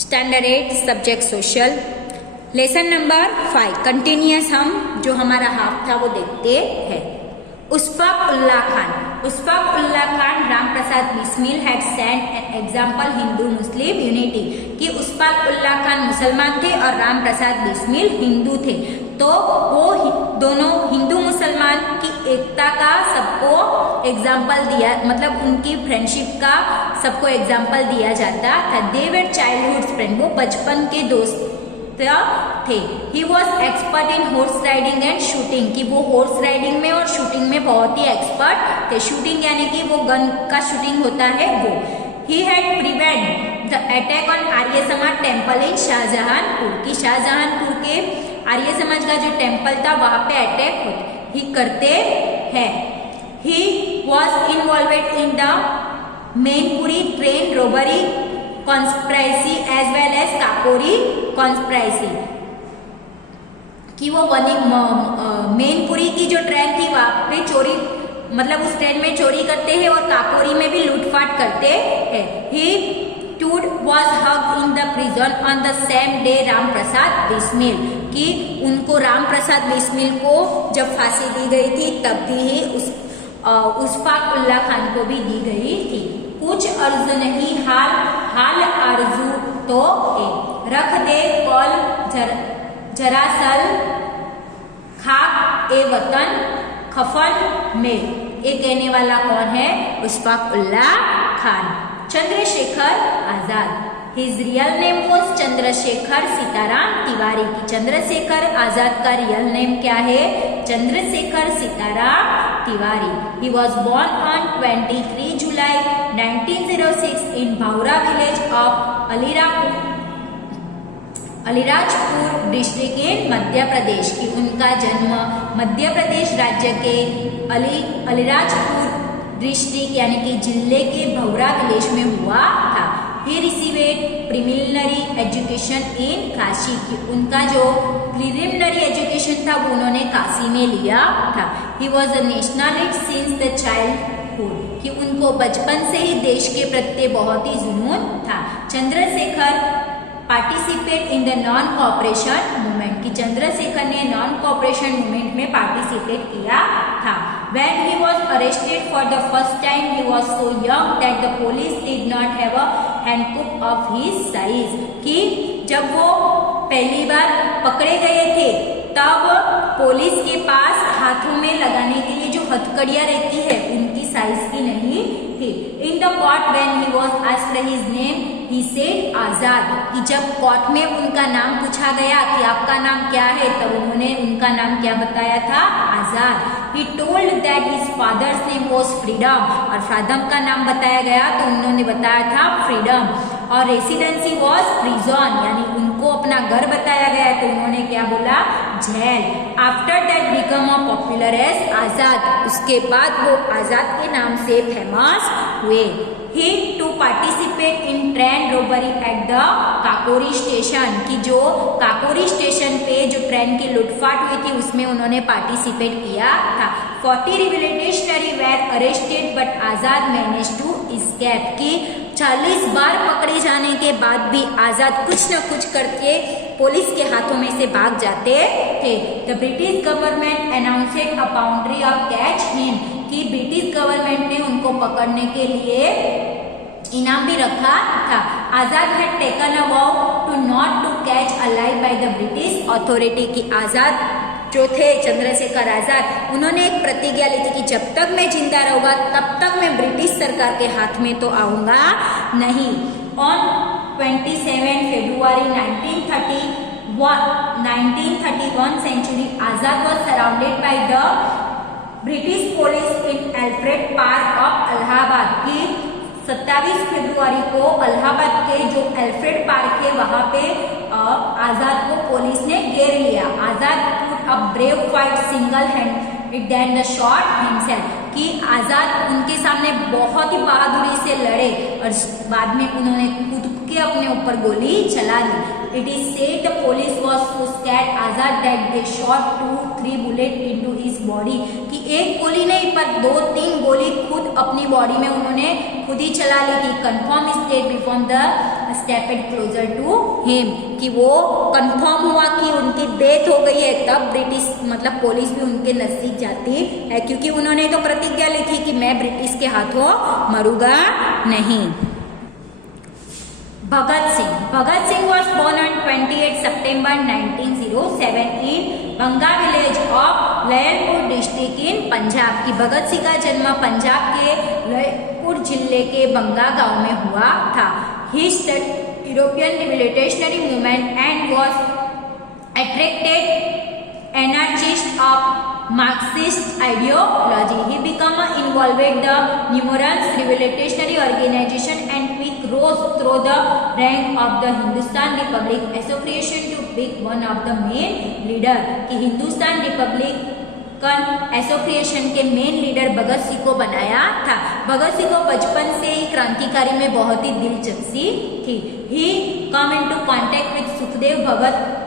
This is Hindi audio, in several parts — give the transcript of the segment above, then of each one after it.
Standard 8 subject social lesson number 5 continuous हम जो हमारा हाफ था वो देखते हैं। Ashfaq Ullah Khan Ram Prasad Bismil had set example Hindu Muslim unity कि उस्फाक उल्ला खान मुसलमान थे और राम प्रसाद बिस्मिल हिंदू थे, तो वो दोनों हिंदू मुसलमान की एकता का सबको एग्जाम्पल दिया, मतलब उनकी फ्रेंडशिप का सबको एग्जाम्पल दिया जाता था। दे वर चाइल्डहुड फ्रेंड, वो बचपन के दोस्त थे। He was expert in horse riding and shooting, कि वो हॉर्स राइडिंग में और शूटिंग में बहुत ही एक्सपर्ट थे। शूटिंग यानी कि वो गन का शूटिंग होता है वो। He had prevent the attack on Arya Samaj temple इन शाहजहानपुर, की शाहजहानपुर के आर्य समाज का जो टेम्पल था वहां पे अटैक ही करते हैं। He was involved in the Mainpuri train robbery conspiracy as well as Kakori conspiracy, कि वो मैनपुरी की जो ट्रेन थी वहां पे चोरी, मतलब उस ट्रेन में चोरी करते हैं और काकोरी में भी लूटपाट करते हैं। ही टूड वॉज हग in the prison on the same day Ram Prasad Bismil, कि उनको राम प्रसाद बिस्मिल को जब फांसी दी गई थी तब भी ही उस्फाक उल्ला खान को भी दी गई थी। कुछ अर्ज नहीं हाल आरजू तो रख दे कौल जरासल खाक ए वतन खफन में, ये कहने वाला कौन है? Ashfaq Ullah Khan. Chandrashekhar Azad, his real name was Chandrashekhar Sitaram Tiwari, की चंद्रशेखर आजाद का रियल नेम क्या है? Chandrashekhar Sitaram Tiwari. He was born on 23 July 1906 in Bhaura village of Alirajpur district in Madhya Pradesh, की उनका जन्म मध्य प्रदेश राज्य के अलीराजपुर डिस्ट्रिक्ट यानी कि जिले के भौरा विलेज में हुआ था। He received preliminary education in Kashi, की उनका जो प्रिलिमिनरी एजुकेशन था वो उन्होंने काशी में लिया था। He was a nationalist since the childhood, कि उनको बचपन से ही देश के प्रति बहुत ही जुनून था। Chandrashekhar participate in the non cooperation movement, की चंद्रशेखर ने नॉन कॉपरेशन मूवमेंट में पार्टिसिपेट किया था। When he was arrested for the first time, he was so young that the police did not have a handcuff of his size, कि जब वो पहली बार पकड़े गए थे तब पुलिस के पास हाथों में लगाने के लिए जो हथकड़ियां रहती है उनकी साइज की नहीं थी। In the court when he was asked his name he said Azad, कि जब कोर्ट में उनका नाम पूछा गया कि आपका नाम क्या है, तब उन्होंने उनका नाम क्या बताया था? आजाद। He told that his father's name was freedom, और फादर का नाम बताया गया तो उन्होंने बताया था फ्रीडम, और रेसिडेंसी वॉज प्रिजन, यानी उनको अपना घर बताया गया तो उन्होंने क्या बोला? जेल। After that become a popular as Azad, उसके बाद वो आजाद के नाम से फेमस हुए। He to participate in train robbery at the Kakori station, की जो काकोरी स्टेशन पे जो ट्रेन की लूटपाट हुई थी उसमें उन्होंने पार्टिसिपेट किया था। 40 revolutionary were arrested but Azad manage to escape, की 40 बार पकड़े जाने के बाद भी आजाद कुछ न कुछ करके पुलिस के हाथों में से भाग जाते थे। The British government announced a boundary of catch him, कि ब्रिटिश गवर्नमेंट ने उनको पकड़ने के लिए इनाम भी रखा था। Azad had taken a vow to not to catch alive by the British authority, की आजाद जो थे चंद्रशेखर आजाद उन्होंने एक प्रतिज्ञा ली थी कि जब तक मैं जिंदा रहूंगा तब तक मैं ब्रिटिश सरकार के हाथ में तो आऊंगा नहीं। On 27 February 1931 century Azad was surrounded by the British police in Alfred park of Allahabad, की 27 फरवरी को इलाहाबाद के जो एल्फ्रेड पार्क है वहां पे आजाद को पुलिस ने घेर लिया। Azad put a brave fight single hand then the shot himself, कि आजाद उनके सामने बहुत ही बहादुरी से लड़े और बाद में उन्होंने खुद के अपने ऊपर गोली चला दी। It is said the police was so scared Azad that they shot 2-3 bullets into his body. कि एक गोली नहीं पर 2-3 गोली खुद अपनी बॉडी में उन्होंने खुद ही चला ली थी. Confirm state before the stepped closer to him. कि वो कंफर्म हुआ कि उनकी डेथ हो गई है, तब ब्रिटिश मतलब पुलिस भी उनके नजदीक जाती है, क्योंकि उन्होंने तो प्रतिज्ञा ली थी कि मैं ब्रिटिश के हाथों मरूंगा नहीं. Bhagat Singh was born on 28 September 1907 in Banga village of Lyallpur district in Punjab. की भगत सिंह का जन्म पंजाब के लयनपुर जिले के बंगा गांव में हुआ था. He studied European revolutionary movement and was attracted anarchist of Marxist ideology. He became involved with the numerous revolutionary organization and quick rose through the rank of the Hindustan Republic Association to be one of the main leader. कि हिंदुस्तान रिपब्लिकन एसोसिएशन के मेन लीडर भगत सिंह को बनाया था. भगत सिंह को बचपन से ही क्रांतिकारी में बहुत ही दिलचस्पी थी. He come into contact with Sukhdev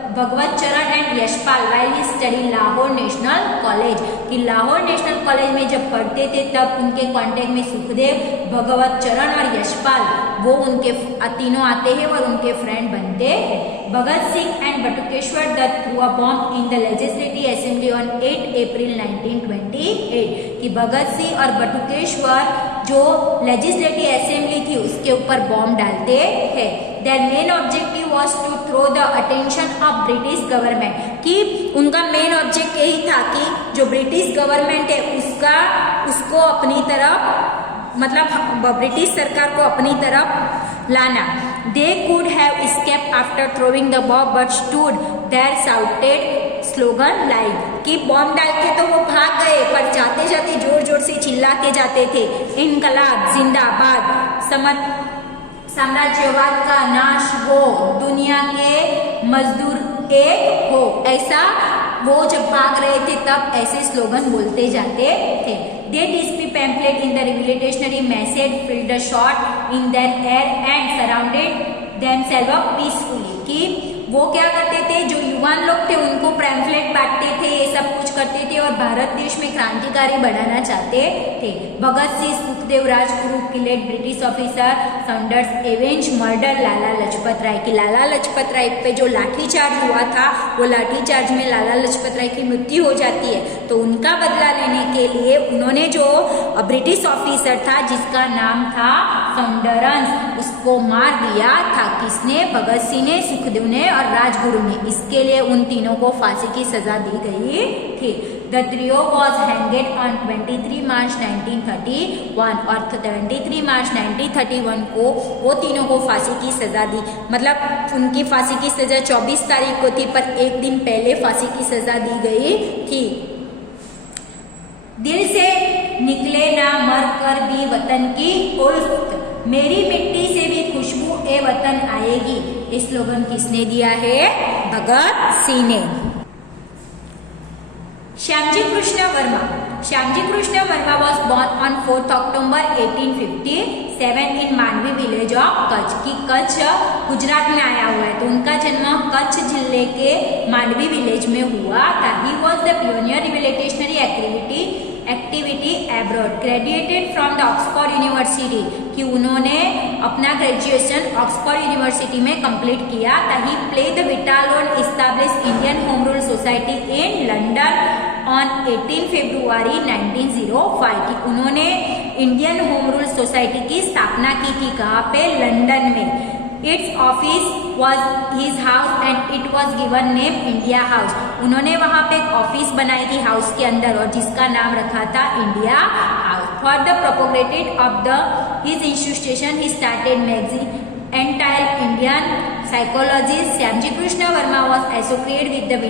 भगवत चरण and Yashpal while he studied Lahore national college. कि लाहौर नेशनल कॉलेज में जब पढ़ते थे तब उनके कांटेक्ट में सुखदेव भगवत चरण और यशपाल वो उनके तीनों आते हैं और उनके फ्रेंड बनते हैं. Bhagat Singh and Batukeshwar Dutt threw a bomb in the legislative assembly on 8 April 1928. कि भगत सिंह और बटुकेश्वर जो लेजिस्लेटिव असेंबली थी उसके ऊपर बॉम्ब डालते हैं. Their main objective was to throw the attention of British government. कि उनका मेन ऑब्जेक्ट यही था कि जो ब्रिटिश गवर्नमेंट है उसको अपनी तरफ मतलब ब्रिटिश सरकार को अपनी तरफ लाना. They could have escaped after throwing the bomb but stood there shouted slogan like. कि बॉम्ब डाल के तो वो भाग गए पर जाते जाते जोर जोर से चिल्लाते जाते थे इनकलाब जिंदाबाद, साम्राज्यवाद का नाश हो, दुनिया के मजदूर एक हो. ऐसा वो जब भाग रहे थे तब ऐसे स्लोगन बोलते जाते थे. They displayed pamphlet in the revolutionary message, filled a shot in their air and surrounded themselves peacefully. कि वो क्या करते थे, जो युवान लोग थे उनको पैम्फलेट बांटते थे, ये सब कुछ करते थे और भारत देश में क्रांतिकारी बढ़ाना चाहते थे. Bhagat Singh Sukhdev Rajguru killed British officer Saunders avenge murder Lala Lajpat Rai. की लाला लजपत राय पे जो लाठीचार्ज हुआ था वो लाठीचार्ज में लाला लजपत राय की मृत्यु हो जाती है. तो उनका बदला लेने के लिए उन्होंने जो ब्रिटिश ऑफिसर था जिसका नाम था साउंडर्स उसको मार दिया था. किसने? भगत सिंह ने, सुखदेव ने और राजगुरु ने. इसके लिए उन तीनों को फांसी की सजा दी गई थी. The trio was hanged on 23 मार्च 1931 और 23 मार्च 1931 को वो तीनों को फांसी की सजा दी. मतलब उनकी फांसी की सजा 24 तारीख को थी पर एक दिन पहले फांसी की सजा दी गई थी. दिल से निकले ना मर कर भी वतन की उल्फत, मेरी मिट्टी से भी खुशबू ए वतन आएगी. ये स्लोगन किसने दिया है? भगत सिंह ने. Shyamji Krishna Varma. Shyamji Krishna Varma was born on 4 October 1857 in Mandvi village of Kutch. की कच्छ गुजरात में आया हुआ है तो उनका जन्म कच्छ जिले के मांडवी विलेज में हुआ था. He was the pioneer revolutionary activity abroad, graduated from the Oxford university. कि उन्होंने अपना ग्रेजुएशन ऑक्सफोर्ड यूनिवर्सिटी में कंप्लीट किया था. He play the vital role establish Indian home rule society in London on 18 February 1905. कि उन्होंने इंडियन होम रूल सोसाइटी की स्थापना की थी. कहाँ पे? लंदन में. It's office was his house and it was given name India house. उन्होंने वहां पे एक ऑफिस बनाई थी हाउस के अंदर और जिसका नाम रखा था India house. For the propagated of the his institution he started magazine entire Indian psychologist. Shyamji Krishna Varma was associated with the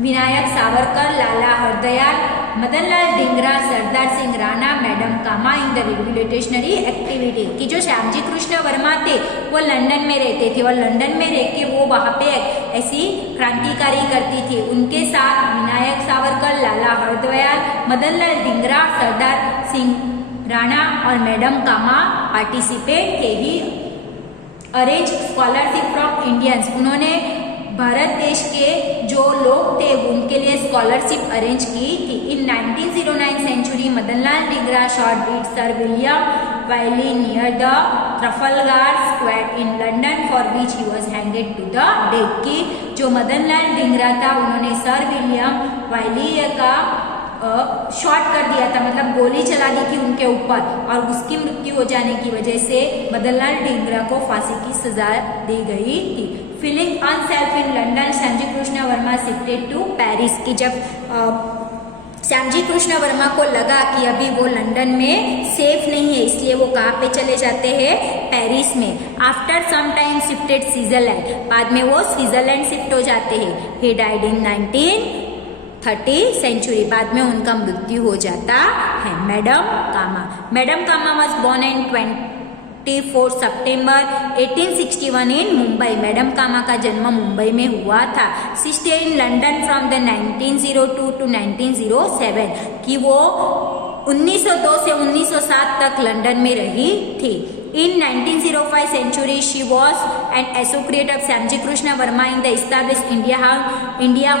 Vinayak Savarkar, Lala Hardayal, Madanlal Dhingra, Sardar Singh Rana, madam Cama in the revolutionary activity. कि जो श्यामजी कृष्ण वर्मा थे वो लंदन में रहते थे और लंदन में रह के वो वहाँ पे ऐसी क्रांतिकारी करती थी. उनके साथ विनायक सावरकर, लाला हरदयाल, मदनलाल ढींगरा, सरदार सिंह राणा और मैडम कामा पार्टिसिपेट थे. ही अरेंज स्कॉलरशिप फ्रॉम इंडियंस, उन्होंने भारत देश के जो लोग थे उनके लिए स्कॉलरशिप अरेंज की थी। In 1909 century Madanlal Dhingra shot beat sir William Wyllie near the Trafalgar square in London for which he was hanged to the death, की जो मदनलाल धिंगरा था उन्होंने सर विलियम वाइली का शॉट कर दिया था, मतलब गोली चला दी थी उनके ऊपर और उसकी मृत्यु हो जाने की वजह से मदनलाल धिंगरा को फांसी की सजा दी गई थी। Feeling unsafe in London, Shyamji Krishna Varma shifted to Paris, की जब श्यामजी कृष्ण वर्मा को लगा कि अभी वो लंदन में सेफ नहीं है, इसलिए वो कहाँ पे चले जाते हैं, पेरिस में। After some time shifted Switzerland, बाद में वो स्विट्जरलैंड शिफ्ट हो जाते हैं। ही डाइड इन 1930 सेंचुरी, बाद में उनका मृत्यु हो जाता है। Madam Cama was born in 24 September 1861 in Mumbai, madam Cama का जन्म मुंबई में हुआ था। She stayed in London from the 1902 to 1907, कि वो 1902 से 1907 तक लंदन में रही थी। In 1905 century, she was an associate of Shyamji Krishna Verma in the established India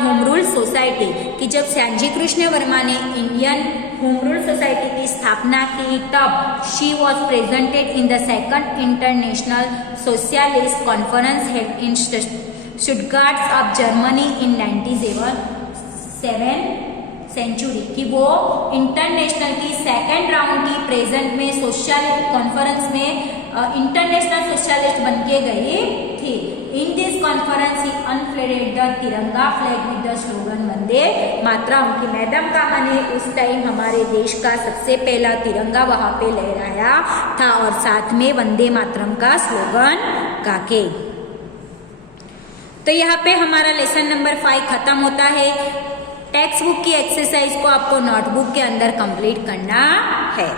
Home Rule Society, कि जब श्यामजी कृष्ण वर्मा ने इंडियन होम रूल सोसाइटी की स्थापना की तब she was presented in the second international socialist conference held in Stuttgart of Germany in 1907 century, कि वो इंटरनेशनल की सेकेंड राउंड की प्रेजेंट में सोशलिस्ट कॉन्फ्रेंस में इंटरनेशनल सोशलिस्ट बन के गई थी। In this conference he unfurled the tiranga flag with the slogan Vande Mataram, कि मैडम कामा ने उस टाइम हमारे देश का सबसे पहला तिरंगा वहां पे लहराया था और साथ में वंदे मातरम का स्लोगन गाके। तो यहाँ पे हमारा लेसन नंबर 5 खत्म होता है। टेक्स्ट बुक की एक्सरसाइज को आपको नोटबुक के अंदर कंप्लीट करना है।